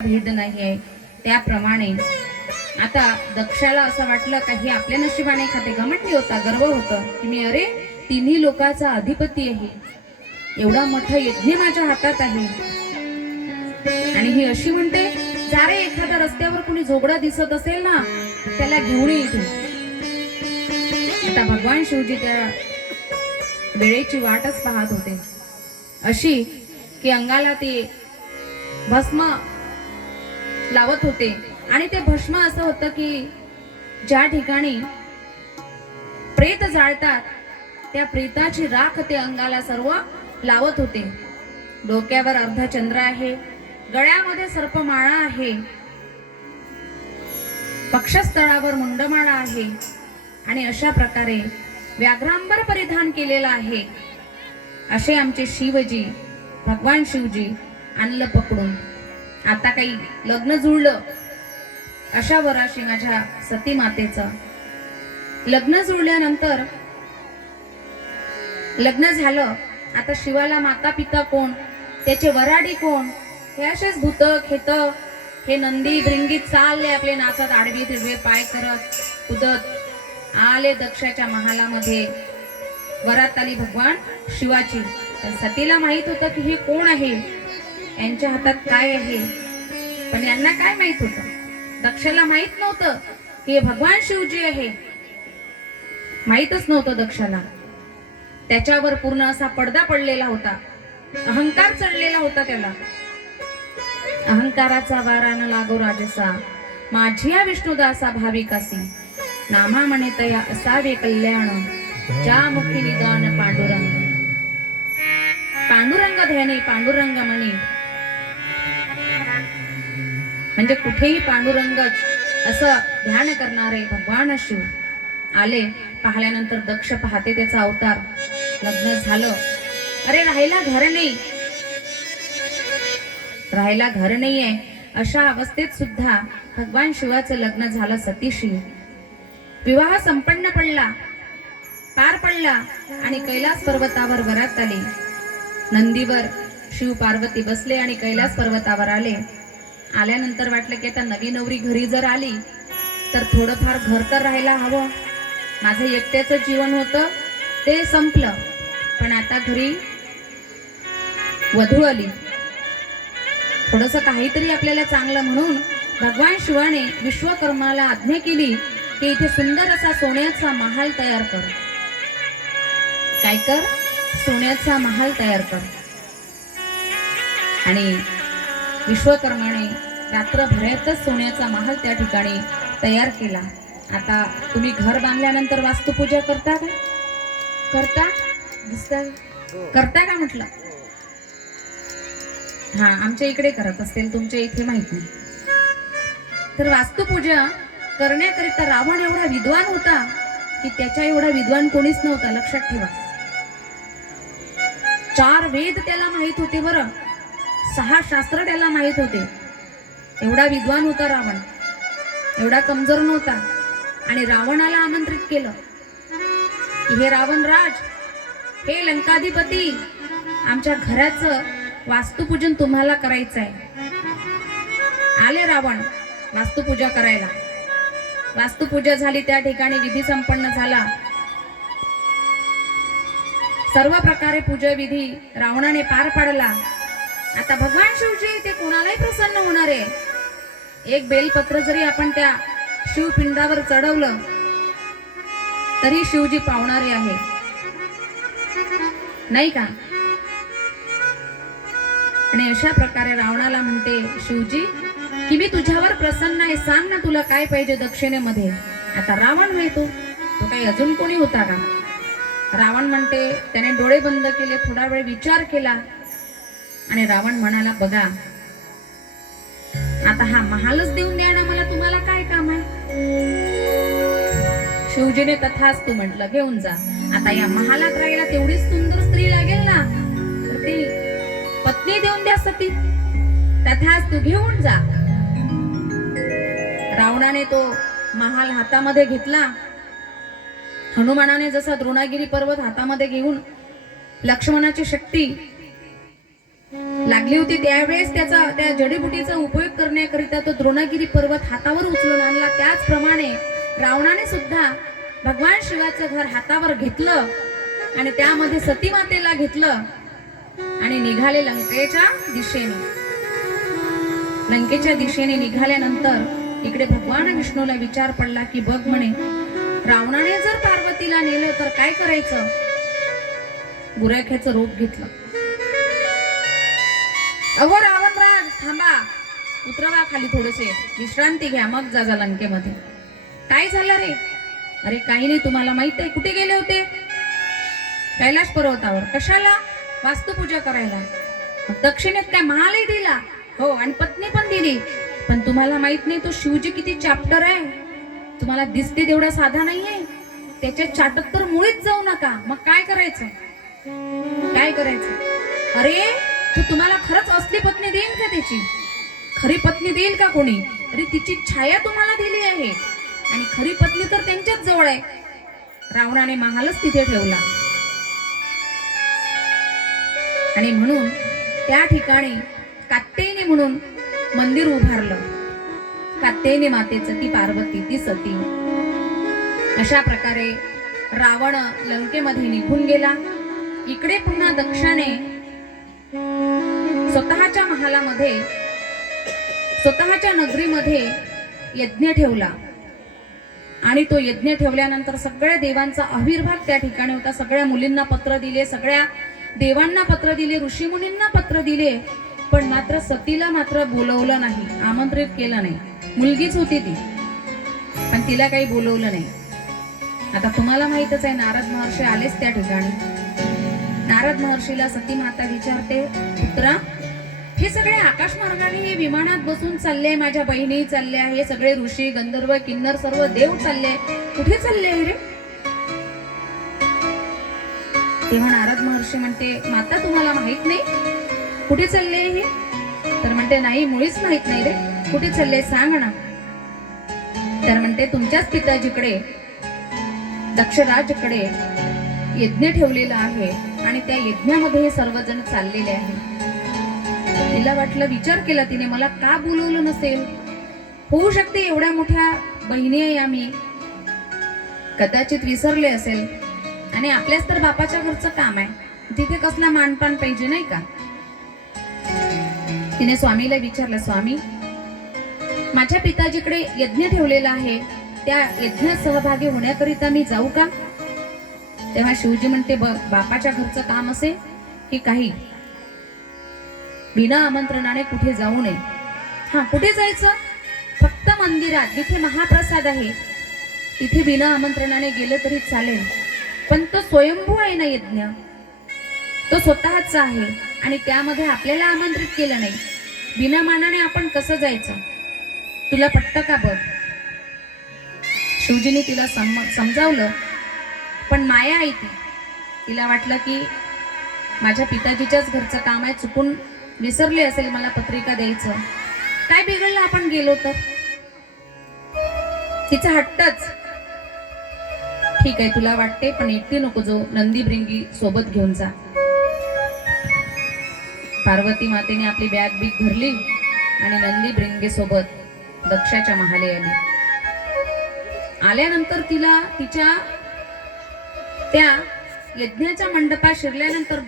भेद नाही आहे। त्याप्रमाणे आता दक्षाला असं वाटलं का हे आपल्या नशिबाने खाते, घमंडी होता, गर्व होतं की मी अरे तिन्ही लोकांचा अधिपती आहे, एवढा मोठा यज्ञ माझ्या हातात आहे। आणि ही अशी म्हणते जा रे, एखाद्या रस्त्यावर कोणी झोगडा दिसत असेल ना त्याला घेऊन ये इथे। आता भगवान शिवजी त्या वेळेची वाटच पाहत होते, अशी की अंगाला ते भस्म लावत होते। आणि ते भस्म असं होतं की ज्या ठिकाणी प्रेत जाळतात त्या प्रेताची राख ते अंगाला सर्व लावत होते। डोक्यावर अर्धचंद्र आहे, गळ्यामध्ये सर्पमाळा आहे, पक्षस्थळावर मुंडमाळा आहे आणि अशा प्रकारे व्याघ्रांबर परिधान केलेला आहे। असे आमचे शिवजी, भगवान शिवजी आणलं पकडून। आता काही लग्न जुळलं, अशा वराशी माझ्या सती मातेचं लग्न जुळल्यानंतर लग्न झालं। आता शिवाला माता पिता कोण, त्याचे वराडी कोण, हे असेच भूत खेत हे नंदी ब्रिंगीत चालले आपले नाचत, आडवी तिडवे पाय करत कुदत आले दक्षाच्या महालामध्ये। वरात आली भगवान शिवाची। तर सतीला माहित होतं की हे कोण आहे, यांच्या हातात काय आहे, पण यांना काय माहित होतं, दक्षाला माहित नव्हतं की हे भगवान शिवजी आहे, माहितच नव्हतं दक्षाला। त्याच्यावर पूर्ण असा पडदा पडलेला होता, अहंकार चढलेला होता त्याला। अहंकाराचा वारा न लागो राजसा, माझिया विष्णुदासा भाविकासी, नामा म्हणे तया असावे कल्याण, ज्या मुखी निदान पांडुरंग। पांडुरंग ध्यानी पांडुरंग म्हणे, म्हणजे कुठेही पांडुरंगच असं ध्यान करणारे भगवान शिव आले। पाहिल्यानंतर दक्ष पाहते त्याचा अवतार, लग्न झालं, अरे राहायला घर नाही, राहायला घर नाहीये, अशा अवस्थेत सुद्धा भगवान शिवाचं लग्न झालं सतीशी। विवाह संपन्न पडला, पार पडला आणि कैलास पर्वतावर वरात आली। नंदीवर शिव पार्वती बसले आणि कैलास पर्वतावर आले। आल्यानंतर वाटलं की आता नवी नवरी घरी जर आली तर थोडंफार घर तर राहायला हवं, माझं एकट्याचं जीवन होतं ते संपलं, पण आता घरी वधू आली, थोडस काहीतरी आपल्याला चांगलं, म्हणून भगवान शिवाने विश्वकर्माला आज्ञा केली की इथे सुंदर असा सोन्याचा महाल तयार कर। काय कर, सोन्याचा महाल तयार कर। आणि विश्वकर्माने रात्रभरातच सोन्याचा महाल त्या ठिकाणी तयार केला। आता तुम्ही घर बांधल्यानंतर वास्तुपूजा करता का, करता दिसता करता का म्हटलं, हा आमच्या इकडे करत असतील, तुमच्या इथे माहित नाही। तर वास्तुपूजा करण्याकरिता रावण एवढा विद्वान होता की त्याच्या एवढा विद्वान कोणीच नव्हता, लक्षात ठेवा। 4 वेद त्याला माहित होते, बरं 6 शास्त्र त्याला माहित होते, एवढा विद्वान होता रावण, एवढा कमजोर नव्हता। आणि रावणाला आमंत्रित केलं की हे रावण राज, हे लंकाधिपती, आमच्या घराचं वास्तुपूजन तुम्हाला करायचं आहे। आले रावण वास्तुपूजा करायला। वास्तुपूजा झाली, त्या ठिकाणी विधी संपन्न झाला, सर्व प्रकारे पूजा विधी रावणाने पार पाडला। आता भगवान शिवजी ते कोणालाही प्रसन्न होणार आहे, एक बेलपत्र जरी आपण त्या शिवपिंडावर चढवलं तरी शिवजी पावणारे आहे, नाही का। आणि अशा प्रकारे रावणाला म्हणते शिवजी की मी तुझ्यावर प्रसन्न आहे, सांग ना तुला काय पाहिजे दक्षिणेमध्ये। आता रावण म्हणतो, तो काही अजून कोणी होता का। रावण म्हणते, त्याने डोळे बंद केले, थोडा वेळ विचार केला आणि रावण म्हणाला, बघा आता हा महालच देऊन द्या ना मला, तुम्हाला काय काम आहे। शिवजीने तथास्तु म्हटलं, घेऊन जा। आता या महालात राहायला तेवढीच सुंदर स्त्री लागेल ना, तर ती पत्नी देऊन द्या सती, तथास्तु घेऊन जा। रावणाने तो महाल हातामध्ये घेतला, हनुमानाने जसा द्रोणागिरी पर्वत हातामध्ये घेऊन लक्ष्मणाची शक्ती लागली होती त्यावेळेस त्या जडीबुटीचा उपयोग करण्याकरिता तो द्रोणगिरी पर्वत हातावर उचलून आणला. त्याचप्रमाणे रावणाने सुद्धा भगवान शिवाचं घर हातावर घेतलं आणि त्यामध्ये सती मातेला घेतलं आणि निघाले लंकेच्या दिशेने. लंकेच्या दिशेने निघाल्यानंतर इकडे भगवान विष्णूला विचार पडला की बघ म्हणे, रावणाने जर पार्वतीला नेलं तर काय करायचं? गुराख्याचं रूप घेतलं. अहो रावणराज थांबा, उतरवा खाली, थोडेसे विश्रांती घ्या, मग जा लंकेमध्ये. काय झालं रे? अरे काही नाही, तुम्हाला माहित आहे कुठे गेले होते? कैलाश पर्वतावर. कशाला? वास्तुपूजा करायला. दक्षिणेत काय महालही दिला, हो, आणि पत्नी पण दिली. पण तुम्हाला माहित नाही तो शिवजी किती चॅप्टर आहे. तुम्हाला दिसते तेवढा साधा नाहीये. त्याच्या चाटत तर मुळीच जाऊ नका. मग काय करायचं? काय करायचं? अरे तो तुम्हाला खरंच असली पत्नी देईल का? त्याची खरी पत्नी देईल का कोणी? अरे तिची छाया तुम्हाला दिली आहे आणि खरी पत्नी तर त्यांच्याच जवळ आहे. रावणाने महालच तिथे ठेवला आणि म्हणून त्या ठिकाणी कात्यायनी म्हणून मंदिर उभारलं. कात्यायनी मातेचं, ती पार्वती, ती सती. अशा प्रकारे रावण लंकेमध्ये निघून गेला. इकडे पुन्हा दक्षाने स्वतःच्या महालामध्ये, स्वतःच्या नगरीमध्ये यज्ञ ठेवला आणि तो यज्ञ ठेवल्यानंतर सगळ्या देवांचा आविर्भाव त्या ठिकाणी होता. सगळ्या मुलींना पत्र दिले, सगळ्या देवांना पत्र दिले, ऋषीमुनींना पत्र दिले, पण मात्र सतीला मात्र बोलवलं नाही, आमंत्रित केलं नाही. मुलगीच होती ती, पण तिला काही बोलवलं नाही. आता तुम्हाला माहितच आहे, नारद महर्षी आलेच त्या ठिकाणी. नारद महर्षीला सती माता विचारते, पुत्रा हे सगळे आकाश मार्गाने हे विमानात बसून चालले, माझ्या बहिणी चालल्या, हे सगळे ऋषी गंधर्व किन्नर सर्व देव चालले, कुठे चालले रे? तेव्हा नारद महर्षी म्हणते, माता तुम्हाला माहित नाही कुठे चालले हे? तर म्हणते नाही, मुळीच माहित नाही रे, कुठे चालले सांग ना. तर म्हणते तुमच्याच पिताजीकडे, दक्षराजकडे यज्ञ ठेवलेला आहे आणि त्या यज्ञामध्ये हे सर्वजण चाललेले आहे. तिला वाटलं, विचार केला तिने, मला का बोलवलं नसेल? होऊ शकते एवढ्या मोठ्या बहिणी आहे आम्ही, कदाचित विसरले असेल, आणि आपल्याच तर बापाच्या घरचं काम आहे, तिथे कसला मानपान पाहिजे नाही का? तिने स्वामीला विचारलं, स्वामी माझ्या पिताजीकडे यज्ञ ठेवलेला आहे, त्या यज्ञात सहभागी होण्याकरिता मी जाऊ का? तेव्हा शिवजी म्हणते, बापाच्या घरचं काम असे की काही, बिना आमंत्रणाने कुठे जाऊ नये. हा, कुठे जायचं? फक्त मंदिरात जिथे महाप्रसाद आहे तिथे बिना आमंत्रणाने गेलं तरी चालेल. पण तो स्वयंभू आहे ना यज्ञ, तो स्वतःचा आहे आणि त्यामध्ये आपल्याला आमंत्रित केलं नाही. बिना मानाने आपण कसं जायचं? तुला पटतं का बघ? शिवजीने तिला समजावलं, पण माया आहे ती. तिला वाटलं की माझ्या पिताजीच्याच घरचं काम आहे, चुकून विसरले असेल मला पत्रिका द्यायचं, काय बिघडलं आपण गेलो तर? तिचा हट्टच. ठीक आहे तुला वाटते, पण एकटी नको जाऊ, नंदी ब्रिंगी सोबत घेऊन जा. पार्वती मातेने आपली बॅग बिग भरली आणि नंदी ब्रिंगी सोबत दक्षाच्या महाले आली. आल्यानंतर तिला तिच्या त्या यज्ञाच्या मंडपात शिरल्यानंतर